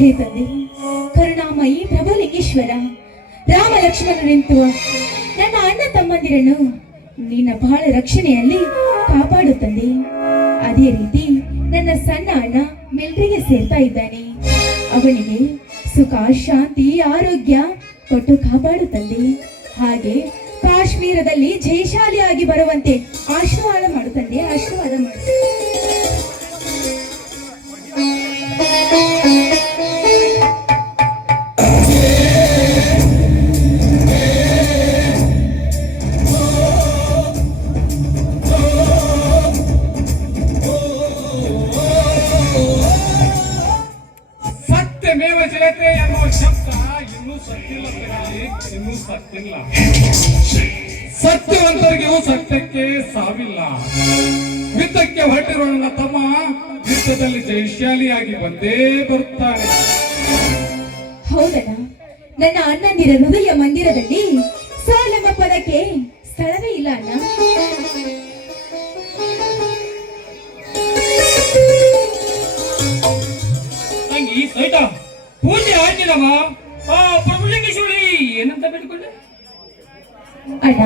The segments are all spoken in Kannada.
ಹೇ ತಂದೆ ಕರುಣಾಮಯಿ ಪ್ರಭುಲಿಂಗೇಶ್ವರ ರಾಮ ಲಕ್ಷ್ಮಣರು ನಿಂತು ನನ್ನ ಅಣ್ಣ ತಮ್ಮಂದಿರನ್ನು ನಿನ್ನ ಬಹಳ ರಕ್ಷಣೆಯಲ್ಲಿ ಕಾಪಾಡು ತಂದೆ ಅದೇ ರೀತಿ ನನ್ನ ಸಣ್ಣ ಅಣ್ಣ ಮಿಲ್ಟ್ರಿಗೆ ಸೇರ್ತಾ ಇದ್ದಾನೆ. ಅವನಿಗೆ ಸುಖ, ಶಾಂತಿ, ಆರೋಗ್ಯ ಕೊಟ್ಟು ಕಾಪಾಡು ತಂದೆ ಹಾಗೆ ಕಾಶ್ಮೀರದಲ್ಲಿ ಜಯಶಾಲಿಯಾಗಿ ಬರುವಂತೆ ಆಶೀರ್ವಾದ ಮಾಡು ಆಶೀರ್ವಾದ ಮಾಡು ಜಯತೆ ಎನ್ನುವ ಶಬ್ದ ಇನ್ನೂ ಸತ್ತಿಲ್ಲ ಇನ್ನೂ ಸತ್ತಿಲ್ಲ. ಸತ್ಯವಂತರಿಗೂ ಸತ್ಯಕ್ಕೆ ಸಾವಿಲ್ಲ. ಯುದ್ಧಕ್ಕೆ ಹೊರಟಿರೋ ನನ್ನ ತಮ್ಮ ಯುದ್ಧದಲ್ಲಿ ಜಯಶಾಲಿಯಾಗಿ ಬಂದೇ ಬರುತ್ತಾನೆ. ಹೌದಣ್ಣ. ನನ್ನ ಅಣ್ಣಂದಿರ ಹೃದಯ ಮಂದಿರದಲ್ಲಿ ಸಾಲಮ್ಮ ಪದಕ್ಕೆ ಸ್ಥಳವೇ ಇಲ್ಲ ಅಣ್ಣ. ಈ ಸೈಟಾ ಪೂಜೆ ಆಯ್ತಿನಮ್ಮ ಆ ಪ್ರಭುಲಿಂಗೇಶ್ವರಿ ಏನಂತ ಬೇಡಿಕೊಂಡೆ ಅಣ್ಣ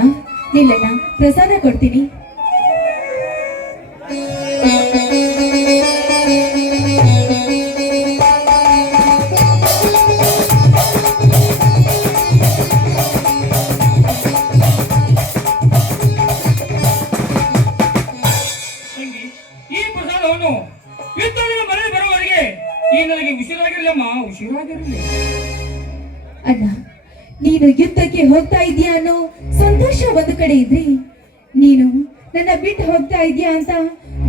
ನಿಲ್ಲಣ್ಣ ಪ್ರಸಾದ ಕೊಡ್ತೀನಿ ಉಸಿರಾಗಿರಲಮ್ಮ ಹುಷಾರಾಗಿರಲಿ ಅಣ್ಣ ನೀನು ಯುದ್ಧಕ್ಕೆ ಹೋಗ್ತಾ ಇದೀಯಾ ಅನ್ನೋ ಸಂತೋಷ ಒಂದು ಕಡೆ ಇದ್ರಿ. ನೀನು ನನ್ನ ಬಿಟ್ಟು ಹೋಗ್ತಾ ಇದೀಯಾ ಅಂತ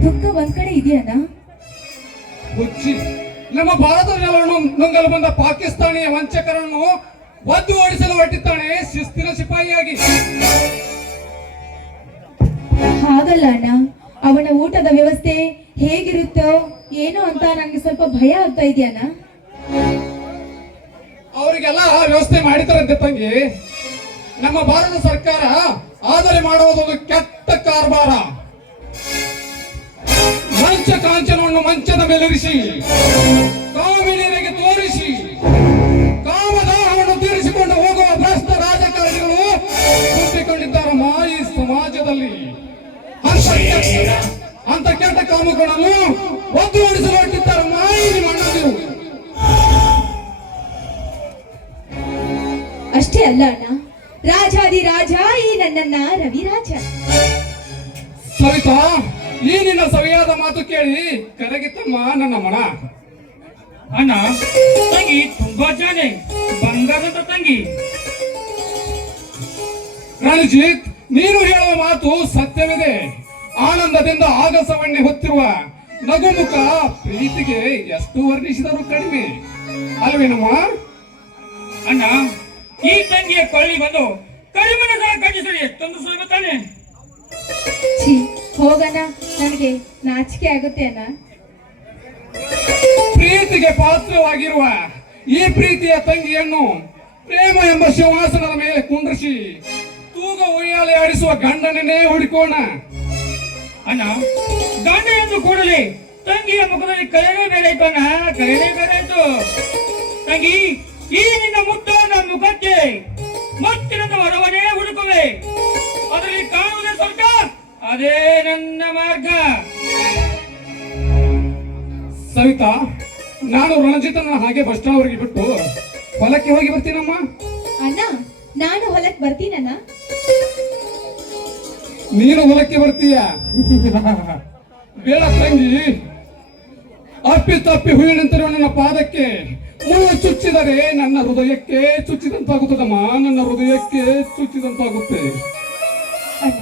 ದುಃಖ ಒಂದ್ ಕಡೆ ಇದೆಯಣ್ಣ ಹುಚ್ಚಿ ನಮ್ಮ ಭಾರತ ನೆಲವನ್ನು ನುಂಗಲು ಬಂದ ಪಾಕಿಸ್ತಾನಿಯ ವಂಚಕರನ್ನು ಒದ್ದು ಓಡಿಸಲು ಹೊರಟಿದ್ದಾನೆ ಶಿಸ್ತಿನ ಸಿಪಾಯಿಯಾಗಿ. ಹಾಗಲ್ಲ ಅಣ್ಣ ಅವನ ಊಟದ ವ್ಯವಸ್ಥೆ ಹೇಗಿರುತ್ತೋ ಏನೋ ಅಂತ ನನಗೆ ಸ್ವಲ್ಪ ಭಯ ಆಗ್ತಾ ಇದೆಯಣ್ಣ ಅವರಿಗೆಲ್ಲ ವ್ಯವಸ್ಥೆ ಮಾಡಿತಾರಂತೆ ತಂಗಿ. ನಮ್ಮ ಭಾರತ ಸರ್ಕಾರ ಆದರೆ ಮಾಡುವುದೊಂದು ಕೆಟ್ಟ ಕಾರ್ಬಾರ ಮಂಚ ಕಾಂಚನವನ್ನು ಮಂಚದ ಮೇಲಿರಿಸಿ ಕಾಮಿನಿಯರಿಗೆ ತೋರಿಸಿ, ಕಾಮದಾಹವನ್ನು ತೀರಿಸಿಕೊಂಡು ಹೋಗುವ ಭ್ರಷ್ಟ ರಾಜಕಾರಣಿಗಳು ಹುಟ್ಟಿಕೊಂಡಿದ್ದಾರೆ ಈ ಸಮಾಜದಲ್ಲಿ. ಅಂತ ಕೆಟ್ಟ ಕಾಮಗಳನ್ನು ಅಷ್ಟೇ ಅಲ್ಲ ಅಣ್ಣ. ರಾಜಾದಿ ರಾಜ, ಈ ನನ್ನನ್ನ ರವಿರಾಜ. ಸವಿತಾ, ಈ ನಿನ್ನ ಸವಿಯಾದ ಮಾತು ಕೇಳಿ ಕರಗಿತಮ್ಮ ನನ್ನ ಮನ. ಅಣ್ಣ, ತಂಗಿ, ತುಂಬಾ ಜಾನೆ. ಬಂಗಾರದ ತಂಗಿ. ರಣಜಿತ್ ನೀನು ಹೇಳುವ ಮಾತು ಸತ್ಯವಿದೆ. ಆನಂದದಿಂದ ಆಗಸವಣ್ಣೆ ಹೊತ್ತಿರುವ ನಗುಮುಖ ಪ್ರೀತಿಗೆ ಎಷ್ಟು ವರ್ಣಿಸಿದರೂ ಕಡಿಮೆ. ಅಲ್ವೇನಮ್ಮ? ಅಣ್ಣ ಈ ತಂಗಿಯ ಕೊಳ್ಳಿ ಬಂದು ಕರಿಮನ ಸಹ ಕಟ್ಟಿಸಲಿ ಎಷ್ಟೊಂದು ಸುಲಭ ತಾನೆ ಛೀ ಹೋಗಣ್ಣ. ನನಗೆ ನಾಚಿಕೆ ಆಗುತ್ತೆ ಅಣ್ಣ. ಪ್ರೀತಿಗೆ ಪಾತ್ರವಾಗಿರುವ ಈ ಪ್ರೀತಿಯ ತಂಗಿಯನ್ನು ಪ್ರೇಮ ಎಂಬ ಸಿಂಹಾಸನದ ಮೇಲೆ ಕುಂಡ್ರಿಸಿ ತೂಗ ಉಯ್ಯಾಲೆ ಆಡಿಸುವ ಗಂಡನನ್ನೇ ಹುಡುಕೋಣ. ಅಣ್ಣ ಗಂಡ ಎಂದು ಕೂಡಲಿ ತಂಗಿಯ ಮುಖದಲ್ಲಿ ಕಳೆನೇ ಬೇರೆ ಆಯ್ತು ಅಣ್ಣ. ಕಳೆನೇ ಬೇರೆ ಆಯ್ತು ತಂಗಿ ಈ ನಿನ್ನ ನನ್ನ ಮುಖಕ್ಕೆ ಮುತ್ತಿನದ ಹೊರವನೇ ಹುಡುಕುವೆ. ಅದರಲ್ಲಿ ಕಾಣುವುದೇ ಸ್ವರ್ಗ ಅದೇ ನನ್ನ ಮಾರ್ಗ. ಸವಿತಾ ನಾನು ರಣಜಿತನ ಹಾಗೆ ಬಸ್ ಸ್ಟಾಂಡ್ ಅವರಿಗೆ ಬಿಟ್ಟು ಹೊಲಕ್ಕೆ ಹೋಗಿ ಬರ್ತೀನಮ್ಮ? ಅಣ್ಣ ನಾನು ಹೊಲಕ್ಕೆ ಬರ್ತೀನಣ್ಣ. ನೀನು ಹೊಲಕ್ಕೆ ಬರ್ತೀಯ? ಬೇಡ ತಂಗಿ. ಅಪ್ಪಿ ತಪ್ಪಿ ಹೂವಿನಂತಿರುವ ನನ್ನ ಪಾದಕ್ಕೆ ಮುಳ್ಳು ಚುಚ್ಚಿದರೆ ನನ್ನ ಹೃದಯಕ್ಕೆ ಚುಚ್ಚಿದಂತಾಗುತ್ತದಮ್ಮ. ನನ್ನ ಹೃದಯಕ್ಕೆ ಚುಚ್ಚಿದಂತಾಗುತ್ತೆ. ಅಣ್ಣ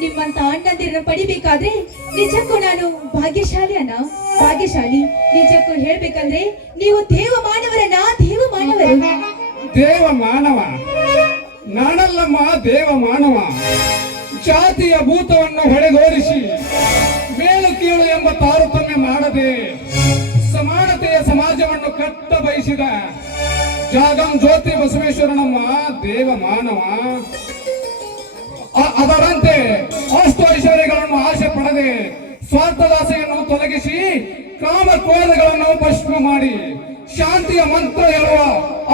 ನಿಮ್ಮಂತ ಅಣ್ಣಂದಿರನ್ನ ಪಡಿಬೇಕಾದ್ರೆ ನಿಜಕ್ಕೂ ನಾನು ಭಾಗ್ಯಶಾಲಿ ಅಣ್ಣ. ಭಾಗ್ಯಶಾಲಿ ನಿಜಕ್ಕೂ ಹೇಳ್ಬೇಕಂದ್ರೆ ನೀವು ದೇವ ಮಾನವರನ್ನ ದೇವ ಮಾನವರು. ದೇವ ಮಾನವ. ನಾನಲ್ಲಮ್ಮ ದೇವ ಮಾನವ. ಜಾತಿಯ ಭೂತವನ್ನು ಹೊಡೆದೋರಿಸಿ ಮೇಲು ಕೀಳು ಎಂಬ ತಾರತಮ್ಯ ಮಾಡದೆ ಸಮಾನತೆಯ ಸಮಾಜವನ್ನು ಕಟ್ಟ ಬಯಸಿದ ಜಾಗಂ ಜ್ಯೋತಿ ಬಸವೇಶ್ವರನಮ್ಮ ದೇವ ಮಾನವ. ಅದರಂತೆ ಅಷ್ಟು ಐಶ್ವರ್ಯಗಳನ್ನು ಆಸೆ ಪಡದೆ ಸ್ವಾರ್ಥದಾಸೆಯನ್ನು ತೊಲಗಿಸಿ ಕಾಮ ಕ್ರೋಧಗಳನ್ನು ಭಸ್ಮ ಮಾಡಿ ಶಾಂತಿಯ ಮಂತ್ರ ಹೇಳುವ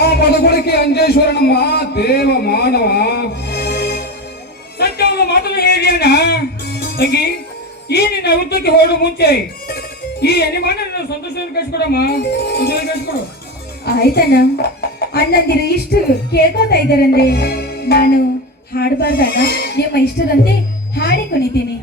ಆ ಮದಗುಳಿಕೆ ಅಂಜೇಶ್ವರನಮ್ಮ ದೇವ ಮಾನವ. ಸತ್ಯವಾದ ಮಾತನ್ನು ಹೇಳಿ ಅಣ್ಣ. ತಂಗಿ, ಈ ನಿನ್ನ ಯುದ್ಧಕ್ಕೆ ಹೊರಡು ಮುಂಚೆ ಈ ಯಜಮಾನ ಸಂತೋಷವನ್ನು ಕಳಿಸ್ಕೊಡಮ್ಮ. ಸಂತೋಷ ಕಳಿಸ್ಕೊಡು. ಆಯ್ತಣ್ಣ. ಅಣ್ಣಂದಿರು ಇಷ್ಟು ಕೇಳ್ಕೊತಾ ಇದ್ದಾರಂದ್ರೆ ನಾನು ಹಾಡಬಾರ್ದಣ್ಣ. ನಿಮ್ಮ ಇಷ್ಟದಂತೆ ಹಾಡಿ ಕುಣಿತೀನಿ.